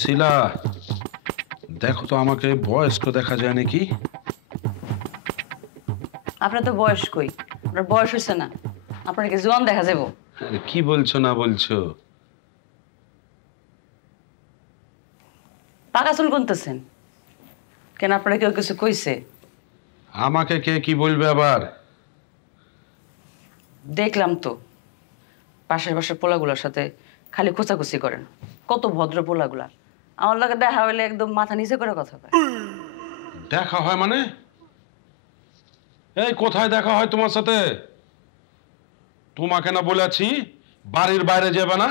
শিলা, দেখো তো আমাকে বয়স্ক দেখা যায় নাকি? আপনার তো বয়স্কই, আপনার বয়স হয়েছে না, আপনার কি জোয়ান দেখা যাবো? কি বলছো না বলছো? পাকা চুল গুনতেছেন কেন? আপনারা কেউ কিছু কইছে? আমাকে কে কি বলবে আবার? দেখলাম তো পাশের পাশের পোলাগুলোর সাথে খালি খোঁচাখুচি করেন। কত ভদ্র পোলাগুলা, আমার লগে দেখা হইলে একদম মাথা নিচে করে কথা কয়। দেখা হয় মানে? এই কোথায় দেখা হয় তোমার সাথে? তোমাকে না বলেছি বাড়ির বাইরে যাবে না?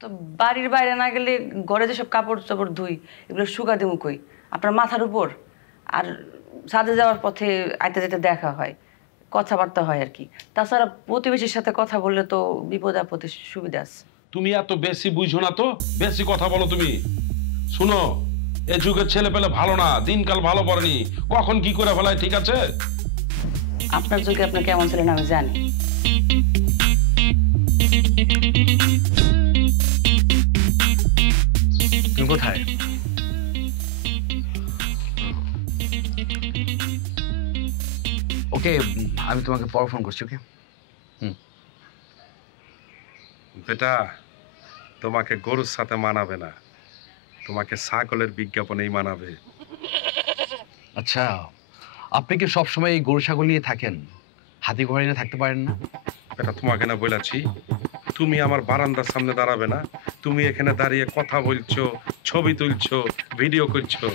তো বাড়ির বাইরে না গেলে ঘরে যেসব কাপড় চাপড় ধুই এগুলো শুকা দিমু কই? আপনার মাথার উপর। আর ছাদে যাওয়ার পথে আইতে যেতে দেখা হয়, কথাবার্তা হয় আর কি। তাছাড়া প্রতিবেশীর সাথে কথা বললে তো বিপদ আপদে সুবিধা আছে। তুমি এত বেশি বুঝো না তো, বেশি কথা বলো তুমি। শুনো, এ যুগের ছেলে পেলে ভালো না, দিনকাল ভালো পড়েনি, কখন কি করে ফেলায়, ঠিক আছে? আপনার যুগে আপনার কেমন ছিলেন আমি জানি। তুমি কোথায়? ওকে, আমি তোমাকে পরে ফোন করছি। ওকে। বেটা, তোমাকে গরুর সাথে মানাবে না, তোমাকে ছাগলের বিজ্ঞাপনেই মানাবে। আচ্ছা, আপনি কি সবসময় এই গরু ছাগল নিয়ে থাকেন? হাতি ঘোড়া নিয়ে থাকতে পারেন না? বেটা, তোমাকে না বলেছি তুমি আমার বারান্দার সামনে দাঁড়াবে না? তুমি এখানে দাঁড়িয়ে কথা বলছো, ছবি তুলছো, ভিডিও করছো।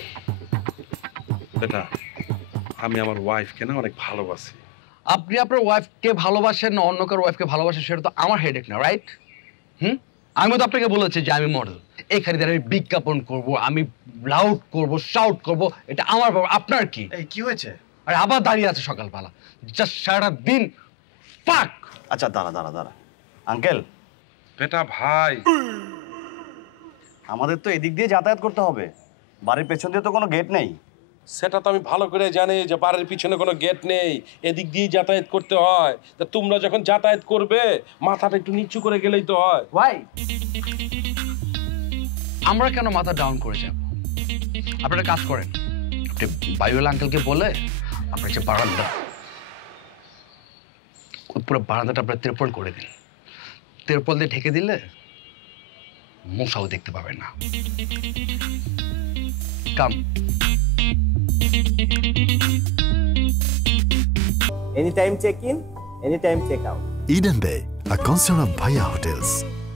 বেটা, আমি আমার ওয়াইফকে না অনেক ভালোবাসি। আপনি আপনার ওয়াইফকে ভালোবাসেন না অন্য কারো ওয়াইফকে ভালোবাসেন, সেটা তো আমার হেডেক না, রাইট? আমি তো আপনাকে বলেছি যে আমি মডেল, এখানে দাঁড়িয়ে আমি বিজ্ঞাপন করব, আমি লাউড করব, শাউট করব, এটা আমার ব্যাপার। আপনার কি? এই কি হয়েছে? আরে আবার দাঁড়িয়ে আছে সকালবেলা, জাস্ট সারা দিন ফাক। আচ্ছা দাঁড়া দাঁড়া দাঁড়া আঙ্কেল। বেটা ভাই, আমাদের তো এদিক দিয়ে যাতায়াত করতে হবে, বাড়ির পেছন দিয়ে তো কোনো গেট নেই। সেটা তো আমি ভালো করে জানি যে বাড়ির পিছনে কোনো গেট নেই, এদিক দিয়ে যাতায়াত করতে হয়। তা তোমরা যখন যাতায়াত করবে মাথাটা একটু নিচু করে গেলেই তো হয়। ভাই, আমরা কেন মাথা ডাউন করে যাব? আপনারা কাজ করেন, আপনি বায়ুল আঙ্কেলকে বলে আপনার যে বারান্দা, পুরো বারান্দাটা আপনার তিরপল করে দিন। তিরপল দিয়ে ঢেকে দিলে মশাও দেখতে পাবেন না। কাম। Anytime check-in, anytime check-out. Eden Bay, a concern of Bhaiya Hotels.